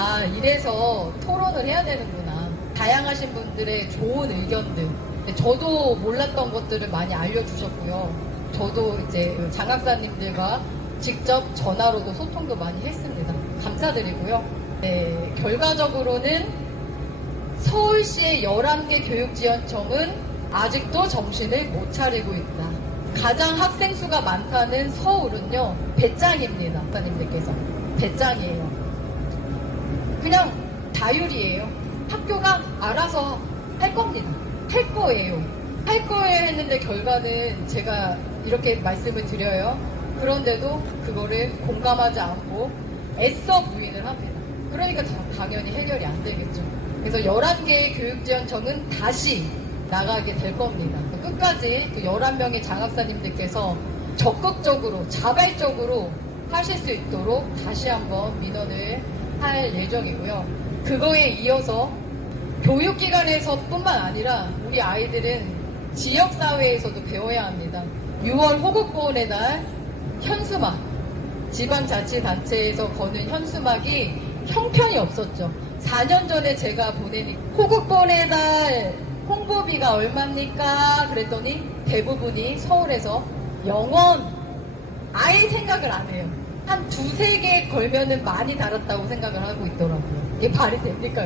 아, 이래서 토론을 해야 되는구나. 다양하신 분들의 좋은 의견들. 저도 몰랐던 것들을 많이 알려주셨고요. 저도 이제 장학사님들과 직접 전화로도 소통도 많이 했습니다. 감사드리고요. 네, 결과적으로는 서울시의 11개 교육지원청은 아직도 정신을 못 차리고 있다. 가장 학생 수가 많다는 서울은요, 배짱입니다. 박사님들께서. 배짱이에요. 그냥 자율이에요. 학교가 알아서 할 겁니다. 할 거예요. 할 거예요 했는데 결과는 제가 이렇게 말씀을 드려요. 그런데도 그거를 공감하지 않고 애써 부인을 합니다. 그러니까 자- 당연히 해결이 안 되겠죠. 그래서 11개의 교육지원청은 다시 나가게 될 겁니다. 끝까지 그 11명의 장학사님들께서 적극적으로, 자발적으로 하실 수 있도록 다시 한번 민원을 할 예정이고요. 그거에 이어서 교육기관에서 뿐만 아니라 우리 아이들은 지역사회에서도 배워야 합니다. 6월 호국보훈의 날 현수막, 지방자치단체에서 거는 현수막이 형편이 없었죠. 4년 전에 제가 보내니 호국보훈의 날 홍보비가 얼마입니까? 그랬더니 대부분이 서울에서 영원 아예 생각을 안 해요. 한 두세 개 걸면은 많이 달았다고 생각을 하고 있더라고요. 이게 말이 됩니까?